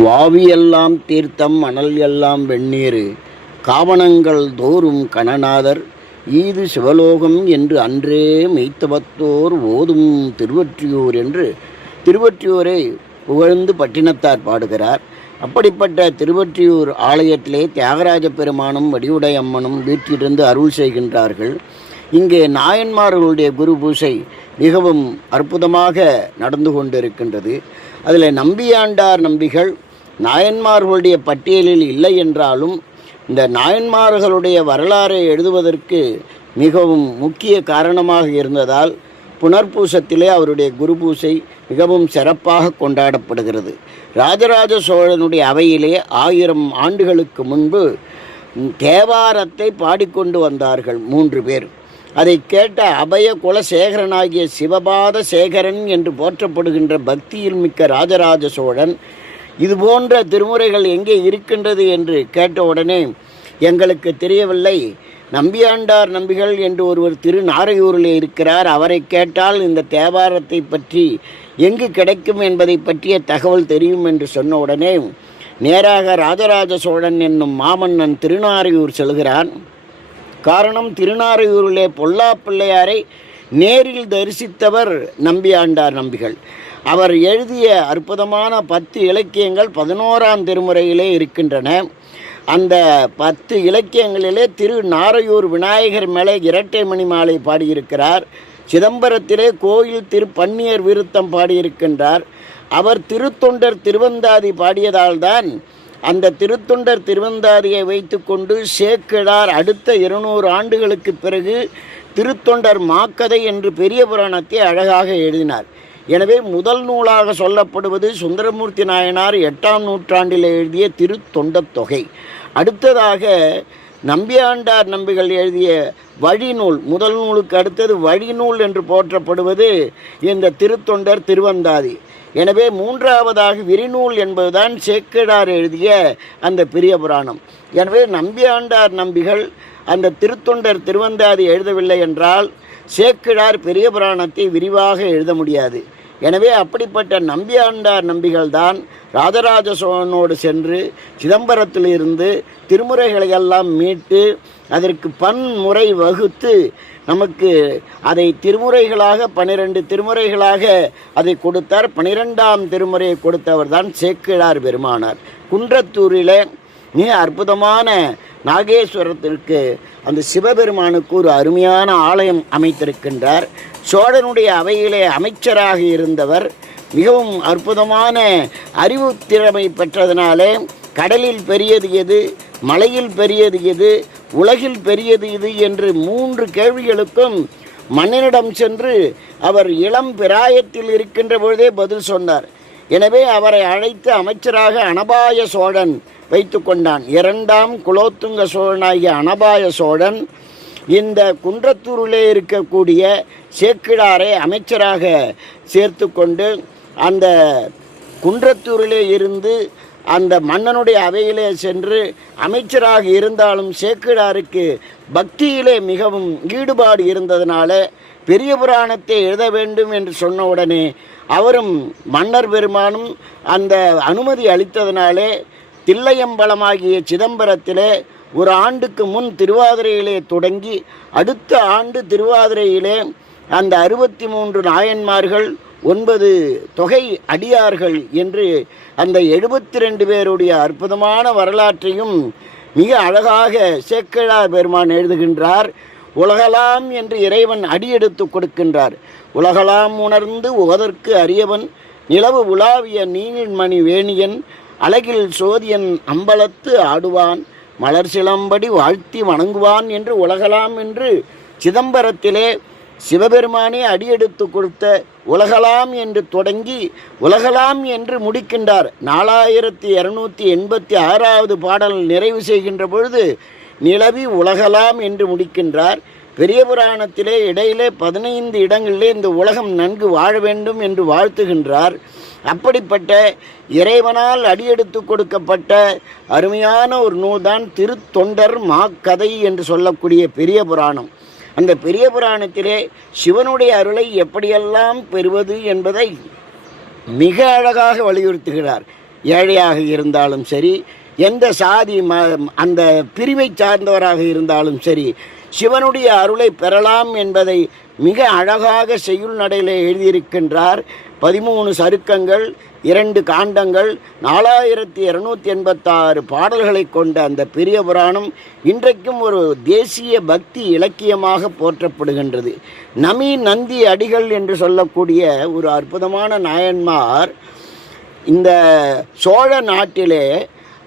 வாவியெல்லாம் தீர்த்தம் மணல் எல்லாம் வெந்நீர் காவணங்கள் தோறும் கணநாதர் ஈது சிவலோகம் என்று அன்றே மெய்த்தவத்தோர் ஓதும் திருவொற்றியூர் என்று திருவொற்றியூரை புகழ்ந்து பட்டினத்தார் பாடுகிறார். அப்படிப்பட்ட திருவொற்றியூர் ஆலயத்திலே தியாகராஜ பெருமானும் வடிவுடை அம்மனும் வீற்றிருந்து அருள் செய்கின்றார்கள். இங்கே நாயன்மார்களுடைய குரு பூசை மிகவும் அற்புதமாக நடந்து கொண்டிருக்கின்றது. அதில் நம்பியாண்டார் நம்பிகள் நாயன்மார்களுடைய பட்டியலில் இல்லை என்றாலும் இந்த நாயன்மார்களுடைய வரலாறை எழுதுவதற்கு மிகவும் முக்கிய காரணமாக இருந்ததால் புனர்பூசத்திலே அவருடைய குரு பூசை மிகவும் சிறப்பாக கொண்டாடப்படுகிறது. ராஜராஜ சோழனுடைய அவையிலே 1000 ஆண்டுகளுக்கு முன்பு தேவாரத்தை பாடிக்கொண்டு வந்தார்கள் 3 பேர். அதை கேட்ட அபய குலசேகரனாகிய சிவபாத சேகரன் என்று போற்றப்படுகின்ற பக்தியில் மிக்க ராஜராஜ சோழன் இதுபோன்ற திருமுறைகள் எங்கே இருக்கின்றது என்று கேட்டவுடனே எங்களுக்கு தெரியவில்லை, நம்பியாண்டார் நம்பிகள் என்று ஒருவர் திருநாரையூரிலே இருக்கிறார், அவரை கேட்டால் இந்த தேவாரத்தை பற்றி எங்கு கிடைக்கும் என்பதை பற்றிய தகவல் தெரியும் என்று சொன்ன உடனே நேராக ராஜராஜ சோழன் என்னும் மாமன்னன் திருநாரையூர் செல்கிறான். காரணம், திருநாரையூரிலே பொல்லா பிள்ளையாரை நேரில் தரிசித்தவர் நம்பியாண்டார் நம்பிகள். அவர் எழுதிய அற்புதமான 10 இலக்கியங்கள் 11ஆம் திருமுறையிலே இருக்கின்றன. அந்த 10 இலக்கியங்களிலே திருநாரையூர் விநாயகர் மேலே இரட்டை மணி மாலை பாடியிருக்கிறார். சிதம்பரத்திலே கோயில் திருப்பன்னியர் விருத்தம் பாடியிருக்கின்றார். அவர் திருத்தொண்டர் திருவந்தாதி பாடியதால்தான் அந்த திருத்தொண்டர் திருவந்தாதியை வைத்து கொண்டு சேக்கிழார் அடுத்த 200 ஆண்டுகளுக்கு பிறகு திருத்தொண்டர் மாக்கதை என்று பெரிய புராணத்தை அழகாக எழுதினார். எனவே முதல் நூலாக சொல்லப்படுவது சுந்தரமூர்த்தி நாயனார் 8ஆம் நூற்றாண்டில் எழுதிய திருத்தொண்டத் தொகை. அடுத்ததாக நம்பியாண்டார் நம்பிகள் எழுதிய வழிநூல், முதல் நூலுக்கு அடுத்தது வழிநூல் என்று போற்றப்படுவது இந்த திருத்தொண்டர் திருவந்தாதி. எனவே 3ஆவதாக விரிநூல் என்பதுதான் சேக்கிழார் எழுதிய அந்த பெரிய புராணம். எனவே நம்பியாண்டார் நம்பிகள் அந்த திருத்தொண்டர் திருவந்தாதி எழுதவில்லை என்றால் சேக்கிழார் பெரிய புராணத்தை விரிவாக எழுத முடியாது. எனவே அப்படிப்பட்ட நம்பியாண்டார் நம்பிகள் தான் ராஜராஜ சோழனோடு சென்று சிதம்பரத்திலிருந்து திருமுறைகளை எல்லாம் மீட்டு அதற்கு பன்முறை வகுத்து நமக்கு அதை திருமுறைகளாக 12 திருமுறைகளாக அதை கொடுத்தார். 12ஆம் திருமுறையை கொடுத்தவர் தான் சேக்கிழார் பெருமானார். குன்றத்தூரில் மிக அற்புதமான நாகேஸ்வரத்திற்கு அந்த சிவபெருமானுக்கு ஒரு அருமையான ஆலயம் அமைத்திருக்கின்றார். சோழனுடைய அவையிலே அமைச்சராக இருந்தவர் மிகவும் அற்புதமான அறிவு திறமை பெற்றதனாலே கடலில் பெரியது எது, மலையில் பெரியது எது, உலகில் பெரியது இது என்று 3 கேள்விகளுக்கும் மன்னனிடம் சென்று அவர் இளம் பிராயத்தில் இருக்கின்ற பொழுதே பதில் சொன்னார். எனவே அவரை அழைத்து அமைச்சராக அனபாய சோழன் வைத்து கொண்டான். 2ஆம் குலோத்துங்க சோழனாகிய அனபாய சோழன் இந்த குன்றத்தூரிலே இருக்கக்கூடிய சேக்கிழாரை அமைச்சராக சேர்த்து கொண்டு அந்த குன்றத்தூரிலே இருந்து அந்த மன்னனுடைய அவையிலே சென்று அமைச்சராக இருந்தாலும் சேக்கிழாருக்கு பக்தியிலே மிகவும் ஈடுபாடு இருந்ததனால பெரிய புராணத்தை எழுத வேண்டும் என்று சொன்ன உடனே அவரும் மன்னர் பெருமானும் அந்த அனுமதி அளித்ததனாலே தில்லையம்பலமாகிய சிதம்பரத்திலே ஒரு ஆண்டுக்கு முன் திருவாதிரையிலே தொடங்கி அடுத்த ஆண்டு திருவாதிரையிலே அந்த 63 நாயன்மார்கள் 9 தொகை அடியார்கள் என்று அந்த 72 பேருடைய அற்புதமான வரலாற்றையும் மிக அழகாக சேக்கிழார் பெருமான் எழுதுகின்றார். உலகலாம் என்று இறைவன் அடியெடுத்து கொடுக்கின்றார். உலகலாம் உணர்ந்து ஓதற்கு அரியவன் நிலவு உலாவிய நீள்மணி வேணியன் அழகில் சோதியன் அம்பலத்து ஆடுவான் மலர் சிலம்படி வாழ்த்தி வணங்குவான் என்று உலகலாம் என்று சிதம்பரத்திலே சிவபெருமானே அடியெடுத்து கொடுத்த உலகலாம் என்று தொடங்கி உலகலாம் என்று முடிக்கின்றார். 4286வது பாடல் நிறைவு செய்கின்ற பொழுது நிலவி உலகலாம் என்று முடிக்கின்றார். பெரிய புராணத்திலே இடையிலே 15 இடங்களிலே இந்த உலகம் நன்கு வாழ வேண்டும் என்று வாழ்த்துகின்றார். அப்படிப்பட்ட இறைவனால் அடியெடுத்து கொடுக்கப்பட்ட அருமையான ஒரு நூல்தான் திருத்தொண்டர் மாக்கதை என்று சொல்லக்கூடிய பெரிய புராணம். அந்த பெரிய புராணத்திலே சிவனுடைய அருளை எப்படியெல்லாம் பெறுவது என்பதை மிக அழகாக வலியுறுத்துகிறார். ஏழையாக இருந்தாலும் சரி, எந்த சாதி அந்த பிரிவை சார்ந்தவராக இருந்தாலும் சரி, சிவனுடைய அருளை பெறலாம் என்பதை மிக அழகாக செய்யுள் நடையில் எழுதியிருக்கின்றார். 13 சருக்கங்கள், 2 காண்டங்கள், 4286 பாடல்களை கொண்ட அந்த பெரிய புராணம் இன்றைக்கும் ஒரு தேசிய பக்தி இலக்கியமாக போற்றப்படுகின்றது. நமி நந்தி அடிகள் என்று சொல்லக்கூடிய ஒரு அற்புதமான நாயன்மார் இந்த சோழ நாட்டிலே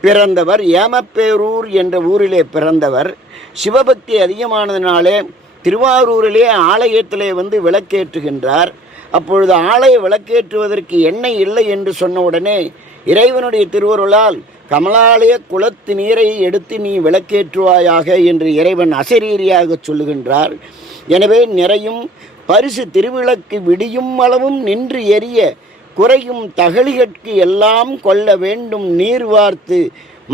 பிறந்தவர். ஏமப்பேரூர் என்ற ஊரிலே பிறந்தவர். சிவபக்தி அதிகமானதினாலே திருவாரூரிலே ஆலயத்திலே வந்து விளக்கேற்றுகின்றார். அப்பொழுது ஆலய விளக்கேற்றுவதற்கு எண்ணெய் இல்லை என்று சொன்ன உடனே இறைவனுடைய திருவருளால் கமலாலய குளத்து நீரை எடுத்து நீ விளக்கேற்றுவாயாக என்று இறைவன் அசரீரியாக சொல்லுகின்றார். எனவே நிறையும் பரிசு திருவிளக்கு விடியும் அளவும் நின்று எரிய குறையும் தகழிகட்கு எல்லாம் கொள்ள வேண்டும் நீர் வார்த்து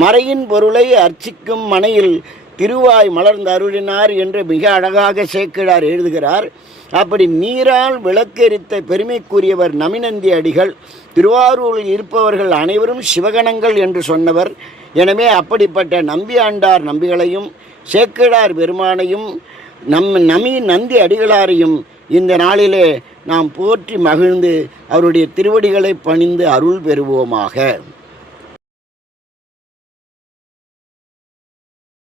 மறையின் பொருளை அர்ச்சிக்கும் மனையில் திருவாய் மலர்ந்து அருளினார் என்று மிக அழகாக சேக்கிழார் எழுதுகிறார். அப்படி நீரால் விளக்கெரித்த பெருமைக்குரியவர் நமிநந்தி அடிகள். திருவாரூரில் இருப்பவர்கள் அனைவரும் சிவகணங்கள் என்று சொன்னவர். எனவே அப்படிப்பட்ட நம்பியாண்டார் நம்பிகளையும் சேக்கிழார் பெருமானையும் நமி நந்தி அடிகளாரையும் இந்த நாளிலே நாம் போற்றி மகிழ்ந்து அவருடைய திருவடிகளை பணிந்து அருள் பெறுவோமாக.